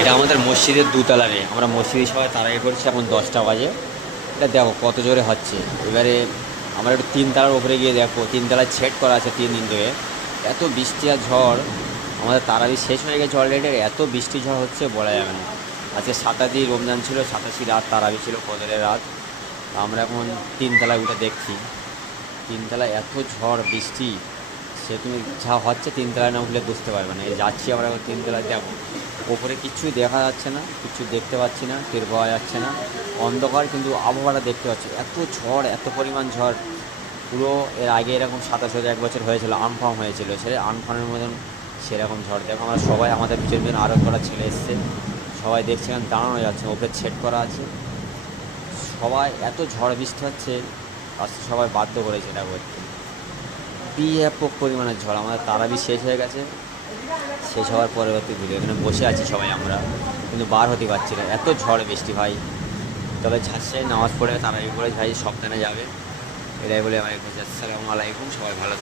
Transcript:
এটা আমাদের মসজিদের দুতলারে, আমরা মসজিদে সবাই তারাই করছি, এখন 10টা বাজে। এটা দেখো কত জোরে হচ্ছে। এবারে আমরা একটু তিনতলার উপরে গিয়ে দেখো, তিনতলায় ছেদ করা আছে 3 দিন ধরে। এত বৃষ্টি আর ঝড়, আমাদের তারাবি শেষ হয়ে গেছে অলরেডি, এত বৃষ্টি ঝড় হচ্ছে বলা যাবে না। আজকে 27 রমজান ছিল, 27 রাত তারাবি ছিল, কদরের রাত। আমরা এখন তিনতলায় উঠে দেখছি, তিনতলায় এত ঝড় বৃষ্টি, সে তুমি যা হচ্ছে তিনতলায় না উঠলে বুঝতে পারবে না। এই যাচ্ছি আমরা এখন তিনতলায়, দেখো ওপরে কিচ্ছুই দেখা যাচ্ছে না, কিচ্ছু দেখতে পাচ্ছি না, টের পাওয়া যাচ্ছে না, অন্ধকার, কিন্তু আবহাওয়াটা দেখতে পাচ্ছি। এত ঝড়, এত পরিমাণ ঝড়, পুরো এর আগে এরকম 27 এক বছর হয়েছিল, আমফান হয়েছিল, সে আমফানের মতন সেরকম ঝড়। দেখো আমরা সবাই, আমাদের পিছন পিছন আরও করা ছেলে এসছে, সবাই দেখছে এখন দাঁড়ানো যাচ্ছে, ওপরে ছেদ করা আছে। সবাই এত ঝড় বৃষ্টি হচ্ছে, আজকে সবাই বাধ্য করেছে এটা করতে। ব্যাপক পরিমাণের ঝড়, আমাদের তারাবি শেষ হয়ে গেছে, শেষ হওয়ার পরবর্তী দিকে এখানে বসে আছি সবাই আমরা, কিন্তু বার হতে পারছি না, এত ঝড় বৃষ্টি ভাই। তবে ঝাঁসে নামাজ পড়ে তারাবি পড়ে ভাই সাবধানে যাবে, এটাই বলে আমার কাছে। আসসালামু আলাইকুম, সবাই ভালো